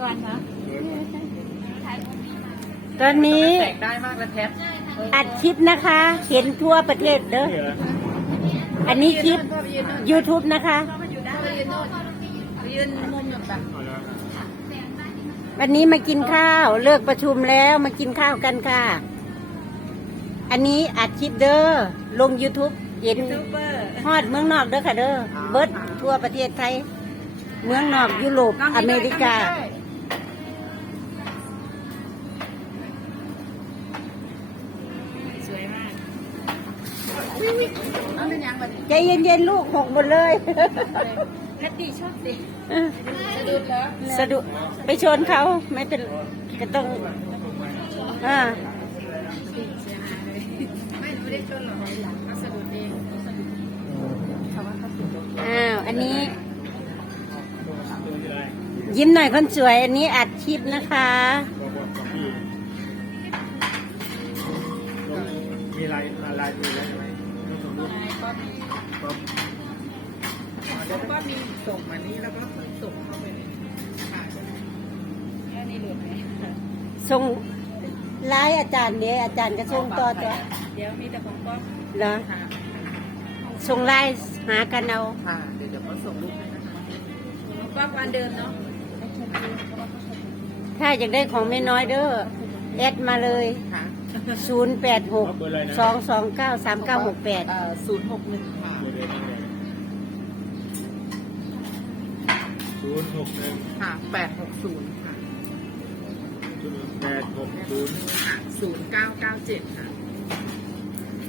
ก่อนเนาะตอนนี้แตกได้มากเลยแท็บอัดคลิปนะคะ เห็นทั่วประเทศเด้ออันนี้คลิป YouTube นะคะยืนมุมแบบวันนี้มากินข้าว เลิกประชุมแล้วมากินข้าวกันค่ะ อันนี้อัดคลิปเด้อลง YouTube เห็นซูเปอร์ฮอดเมืองนอกเด้อค่ะเด้อเบิร์ดทั่วประเทศไทย เมืองนอกยุโรปอเมริกา เอาเป็นยังวันนี้ใจเย็นๆลูกหกหมดเลยแพตตี้ชอบสิสะดุดแล้วสะดุดไปชนเขาไม่เป็นก็ต้องอ่าเสียหายเลยไม่ไม่ได้ชนหรอกเขาสะดุดเองเขาว่าเขาสะดุดอ้าวอันนี้ ยิ้มหน่อยคนสวย อันนี้อัดคลิปนะคะมีลายลายมือแล้วใช่ไหม แล้วก็มีส่งมานี้แล้วก็ส่งเข้าไปในขาแค่นี้หลุดไหมส่งไลน์อาจารย์เนี่ยอาจารย์ก็ส่งต่อตัวเดี๋ยวมีแต่ของป้อมเหรอค่ะส่งไลน์หากันเอาค่ะเดี๋ยวเดี๋ยวเขาส่งรูปให้นะคะของป้อมวันเดิมเนาะถ้าอยากได้ของไม่น้อยเด้อแอดมาเลยค่ะ 0 8 6 2 2 9 3 9 6 8เอ่อศูนย์หกหนึ่งค่ะศูนย์หกหนึ่งค่ะแปดหกศูนย์ค่ะศูนย์แปดหกศูนย์ค่ะศูนย์เก้าเก้าเจ็ดค่ะ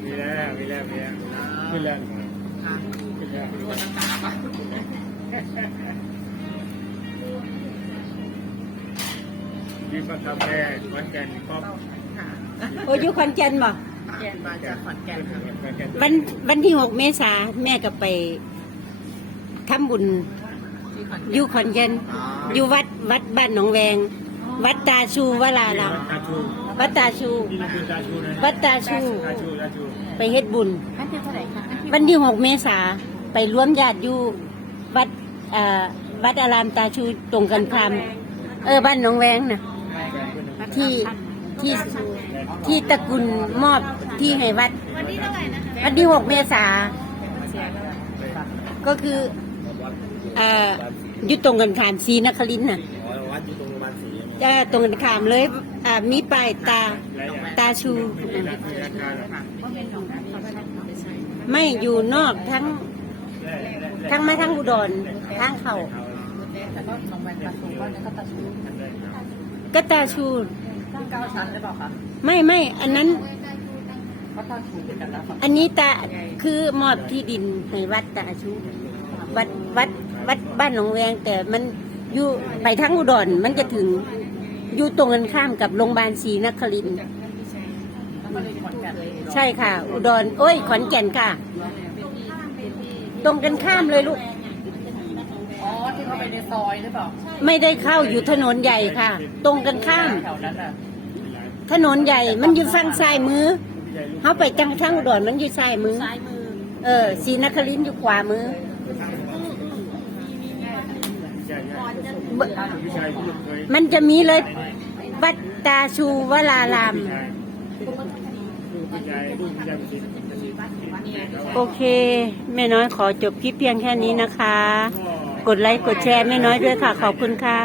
มีแล้วมีแล้วมีแล้วขึ้นแล้วค่ะขึ้นแล้ว คนละตาปะมีปากกาแฟวันแก่นป๊อปค่ะโอ้ยอยู่ขอนแก่นบ่แก่นมาจากขอนแก่นค่ะวันแก่นวันวันที่6เมษาแม่ก็ไปทำบุญที่ขอนแก่นอยู่ขอนแก่นอยู่วัดวัดบ้านหนองแวง วัดตาชูวลารามตาชูวัดตาชู นี่คือตาชูนะวัดตาชู ตาชูตาชูไปเฮ็ดบุญอันที่เท่าไหร่คะอันที่วันที่6เมษาไปรวมญาติอยู่วัดเอ่อวัดอารามตาชูตรงกันข้ามเออบ้านหนองแวงน่ะ ที่ที่ที่ตระกุลมอบที่ให้วัด วันที่เท่าไหร่นะคะวันที่6เมษา ก็คือเอ่ออยู่ตรงกันข้ามศรีนครินทร์น่ะวัดอยู่ตรงโรงพยาบาลศรีจะตรงกันข้ามเลยอ่ามีป้ายตาตาชูมีราคาราคาว่าเป็นหนองน้ำเขาไม่ได้ทำไปใช้ไม่อยู่นอกทั้ง ทั้งมาทั้งอุดรทั้งเขาแต่ก็หนองแวงตาชูก็นั่นก็ตาชู ก็ตาชูตั้งเก้าชั้นหรือเปล่าคะไม่ไม่อันนั้น ก็ตาชูเป็นกันแล้วค่ะอันนี้ตาคือมอบที่ดินให้วัดตาชูวัดวัดวัดบ้านหนองแวงแต่มันอยู่ไปทั้งอุดรมันจะถึงอยู่ตรงกันข้ามกับโรงพยาบาลศรีนครินทร์แล้วก็เลยขอนแก่นเลยใช่ค่ะ อุดรโอ้ยขอนแก่นค่ะ ตรงกันข้ามเลยลูกอ๋อที่ เขาไปในซอยหรือเปล่าไม่ได้เข้าอยู่ถนนใหญ่ค่ะ ตรงกันข้าม แถวนั้นอะถนนใหญ่ มันอยู่ฝั่งซ้ายมือเขาไปจังทั้งอุดรมันอยู่ซ้ายมือ ซ้ายมือเออศรีนครินทร์อยู่ขวามือพี่ชายพี่เคยมันจะมีเลยวัดตาชูวลารามพี่ชายลูกพี่ชายพี่ชายโอเค แม่น้อยขอจบคลิปเพียงแค่นี้นะคะ กดไลค์กดแชร์ไม่น้อยด้วยค่ะ ขอบคุณค่ะ